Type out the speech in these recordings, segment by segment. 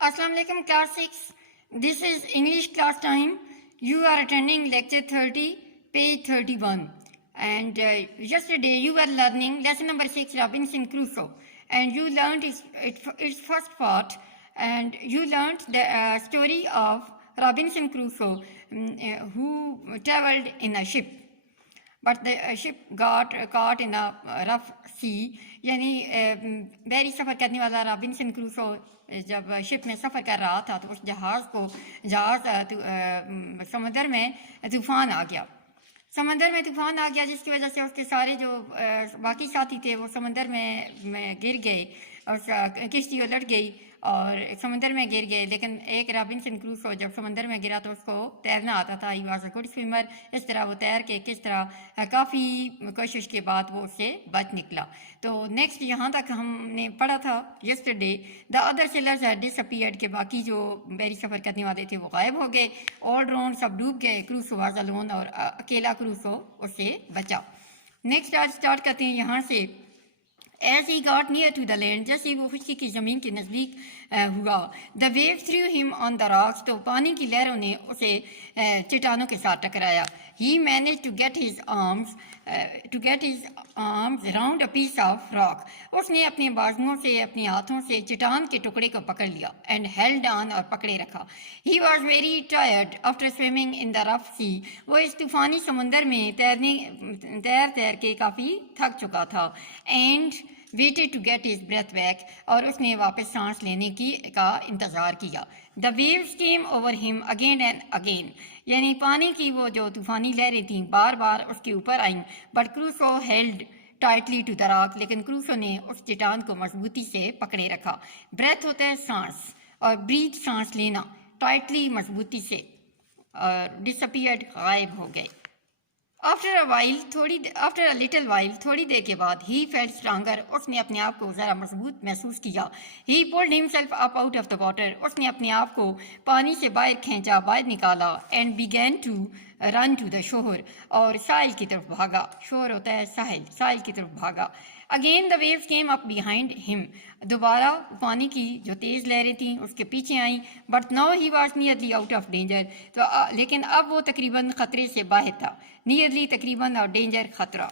Assalamu alaikum class 6. This is English class time. You are attending lecture 30, page 31. And yesterday you were learning lesson number 6, Robinson Crusoe. And you learned its first part. And you learned the story of Robinson Crusoe who traveled in a ship. But the ship got caught in a rough sea. یعنی بحری سفر کرنے والا Robinson Crusoe جب شپ میں سفر کر رہا تھا تو اس جہاز سمندر میں طوفان آ گیا. سمندر میں طوفان آ گیا جس کی وجہ سے اس کے سارے جو باقی ساتھی تھے وہ سمندر میں گر گئے اور کشتی الٹ گئی اور سمندر میں گر گئے. لیکن ایک رابنسن کروسو جب سمندر میں گرا تو اس کو تیرنا آتا تھا. He was a good swimmer. اس طرح وہ تیر کے کس طرح کافی کوشش کے بعد وہ اس سے بچ نکلا. تو نیکسٹ یہاں تک ہم نے پڑھا تھا yesterday the other sailors had disappeared کہ باقی جو بحری سفر کرنے والے تھے وہ غائب ہو گئے. آل ڈرون سب ڈوب گئے. کروسو واز الون اور اکیلا کروسو اس سے بچا. نیکسٹ آج اسٹارٹ کرتے ہیں یہاں سے. As he got near to the land, جیسے وہ خشکی کی زمین کے نزدیک ہوا, the waves threw him on the rocks, تو پانی کی لہروں نے اسے چٹانوں کے ساتھ ٹکرایا. He managed to get his arms around a piece of rock. اس نے اپنے بازوؤں سے اپنے ہاتھوں سے چٹان کے ٹکڑے کو پکڑ لیا. And held on اور پکڑے رکھا. He was very tired after swimming in the rough sea. وہ اس طوفانی سمندر میں تیر کے کافی تھک چکا تھا. And waited to get his breath back, اور اس نے واپس سانس لینے کا انتظار کیا. The waves came over him again and again. یعنی پانی کی وہ جو طوفانی لہریں تھیں بار بار اس کے اوپر آئیں. But Crusoe held tightly to the rock. لیکن کروسو نے اس چٹان کو مضبوطی سے پکڑے رکھا. breath ہوتا ہے سانس اور breathe سانس لینا. tightly مضبوطی سے. اور disappeared غائب ہو گئے. After a little while, تھوڑی دیر کے بعد, he felt stronger. اس نے اپنے آپ کو ذرا مضبوط محسوس کیا. He pulled himself up out of the water. اس نے اپنے آپ کو پانی سے باہر کھینچا, باہر نکالا. And began to run to the shore. اور ساحل کی طرف بھاگا. shore ہوتا ہے ساحل, ساحل کی طرف بھاگا. Again the waves came up behind him. دوبارہ پانی کی جو تیز لہریں تھیں اس کے پیچھے آئیں. But now he was nearly out of danger. تو لیکن اب وہ تقریباً خطرے سے باہر تھا. Nearly تقریباً اور danger خطرہ.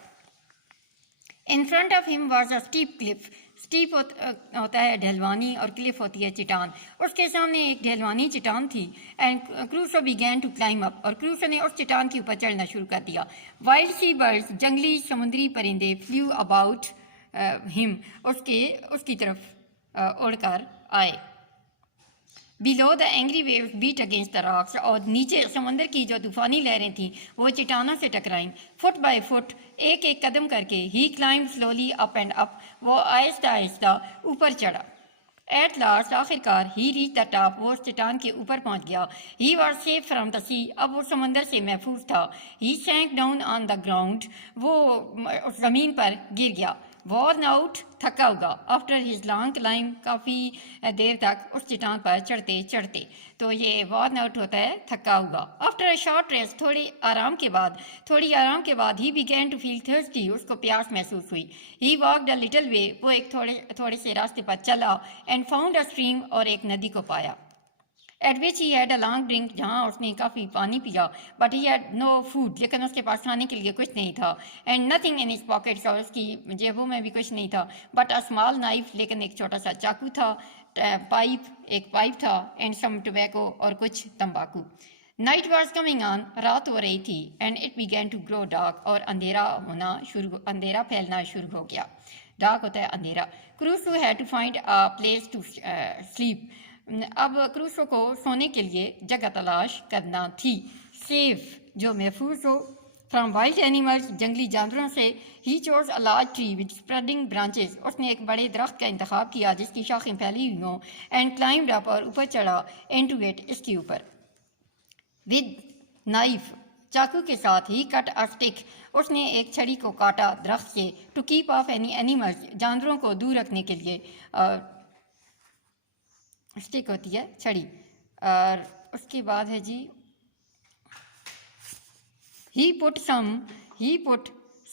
In front of him was a steep cliff. steep ہوتا ہے ڈھلوانی اور cliff ہوتی ہے چٹان. اس کے سامنے ایک ڈھلوانی چٹان تھی. And Crusoe began to climb up. اور Crusoe نے اس چٹان کے اوپر چڑھنا شروع کر دیا. Wild sea birds, جنگلی سمندری پرندے, flew about him. اس کی طرف اڑ کر آئے. Below the angry waves beat against the rocks. اور نیچے سمندر کی جو طوفانی لہریں تھیں وہ چٹانوں سے ٹکرائیں. Foot by foot, ایک ایک قدم کر کے, he climbed slowly up and up. وہ آہستہ آہستہ اوپر چڑھا. At last, آخرکار, he reached the top. وہ اس چٹان کے اوپر پہنچ گیا. He was safe from the sea. اب وہ سمندر سے محفوظ تھا. He sank down on the ground. وہ اس زمین پر گر گیا. worn out, تھکا ہوگا. after his long climb, کافی دیر تک اس چٹان پر چڑھتے چڑھتے. تو یہ worn out ہوتا ہے تھکا ہوگا. after a short rest, تھوڑی آرام کے بعد he began to feel thirsty. اس کو پیاس محسوس ہوئی. he walked a little way. وہ ایک تھوڑے سے راستے پر چلا. and found a stream. اور ایک ندی کو پایا. at which he had a long drink. جہاں اس نے کافی پانی پیا. but he had no food. لیکن اس کے پاس کھانے کے لیے کچھ نہیں تھا. and nothing in his pockets. اور اس کی جیبوں میں بھی کچھ نہیں تھا. but a small knife. لیکن ایک چھوٹا سا چاقو تھا. ایک پائپ تھا. and some tobacco. اور کچھ تمباکو. night was coming on. رات ہو رہی تھی. and it began to grow dark. اور اندھیرا پھیلنا شروع ہو گیا. dark ہوتا ہے اندھیرا. Crusoe had to find a place to sleep. اب کروسو کو سونے کے لیے جگہ تلاش کرنا تھی. سیف, جو محفوظ ہو. فرام وائلڈ اینیملز, جنگلی جانوروں سے. He chose a large tree with spreading branches. اس نے ایک بڑے درخت کا انتخاب کیا جس کی شاخیں پھیلی ہوئی ہوں. اینڈ کلائمڈ اپ, اور اوپر چڑھا. انٹو اٹ, اس کے اوپر. ود نائف, چاقو کے ساتھ. ہی کٹ اے اسٹک. اس نے ایک چھڑی کو کاٹا درخت سے. To keep off any animals, جانوروں کو دور رکھنے کے لیے. اسٹک ہوتی ہے چھڑی. اور اس کے بعد ہے جی he put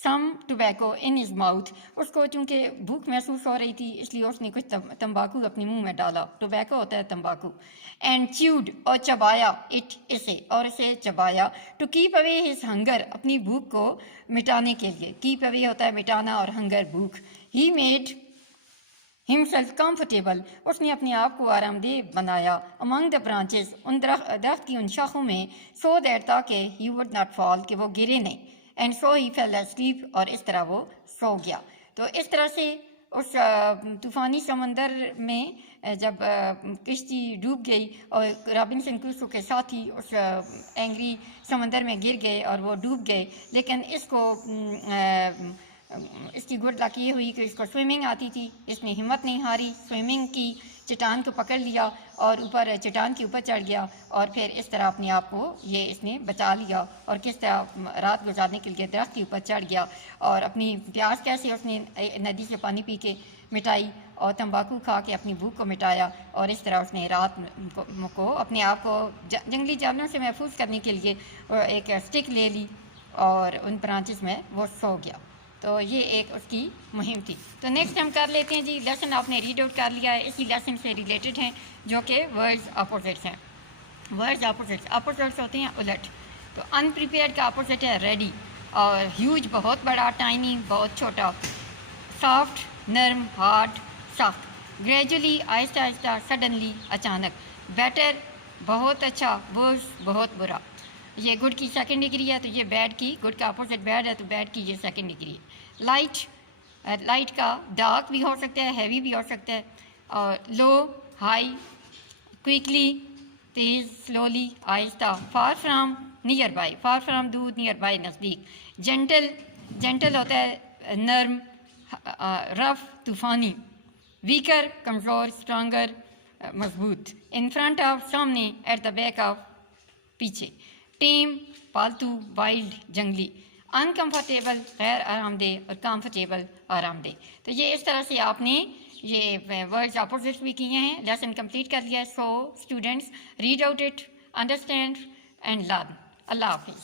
some tobacco in his mouth. اس کو چونکہ بھوک محسوس ہو رہی تھی اس لیے اس نے کچھ تمباکو اپنے منہ میں ڈالا. ٹوبیکو ہوتا ہے تمباکو. اینڈ چیوڈ اور چبایا اٹ اسے اور اسے چبایا. To keep away his hunger اپنی بھوک کو مٹانے کے لیے. کیپ اوے ہوتا ہے مٹانا اور ہنگر بھوک. ہی میڈ himself comfortable اس نے اپنے آپ کو آرام دہ بنایا. among the branches ان درخت کی ان شاخوں میں. so that تاکہ he would not fall کہ وہ گرے نہیں. and so he fell asleep اور اس طرح وہ سو گیا. تو اس طرح سے اس طوفانی سمندر میں جب کشتی ڈوب گئی اور رابنسن کروسو کے ساتھی اس اینگری سمندر میں گر گئے اور وہ ڈوب گئے. لیکن اس کو اس کی گڈ لک یہ ہوئی کہ اس کو سوئمنگ آتی تھی. اس نے ہمت نہیں ہاری, سوئمنگ کی, چٹان کو پکڑ لیا اور اوپر چٹان کے اوپر چڑھ گیا اور پھر اس طرح اپنے آپ کو یہ اس نے بچا لیا. اور کس طرح رات گزارنے کے لیے درخت کے اوپر چڑھ گیا اور اپنی پیاس کیسے اس نے ندی سے پانی پی کے مٹائی اور تمباکو کھا کے اپنی بھوک کو مٹایا. اور اس طرح اس نے رات کو اپنے آپ کو جنگلی جانوروں سے محفوظ کرنے کے لیے ایک اسٹک لے لی اور ان برانچز میں وہ سو گیا. تو یہ ایک اس کی مہم تھی. تو نیکسٹ ہم کر لیتے ہیں جی. لیسن آپ نے ریڈ آؤٹ کر لیا ہے, اسی لیسن سے ریلیٹڈ ہیں جو کہ ورڈز اپوزٹس ہیں. ورڈز اپوزٹس ہوتے ہیں الٹ. تو ان پریپیئرڈ کا اپوزٹ ہے ریڈی, اور ہیوج بہت بڑا, ٹائنی بہت چھوٹا, سافٹ نرم, ہارڈ سخت, گریجولی آہستہ آہستہ, سڈنلی اچانک, بیٹر بہت اچھا, ورس بہت برا. یہ گڈ کی سیکنڈ ڈگری ہے تو یہ بیڈ کی, گڈ کا اپوزٹ بیڈ ہے تو بیڈ کی یہ سیکنڈ ڈگری ہے. لائٹ کا ڈارک بھی ہو سکتا ہے, ہیوی بھی ہو سکتا ہے, اور لو ہائی, کوئکلی تیز, سلولی آہستہ. For from near by, for from دور, نیئر بائی نزدیک. جینٹل ہوتا ہے نرم, رف طوفانی. ویکر کمزور, اسٹرانگر مضبوط. ان فرنٹ آف سامنے, ایٹ دا بیک آف پیچھے. ٹیم پالتو, وائلڈ جنگلی. انکمفرٹیبل غیر آرام دہ, اور کمفرٹیبل آرام دہ. تو یہ اس طرح سے آپ نے یہ ورڈز اپوزٹ بھی کیے ہیں. لیسن کمپلیٹ کر لیا ہے. So students read out it, understand and learn. اللہ حافظ.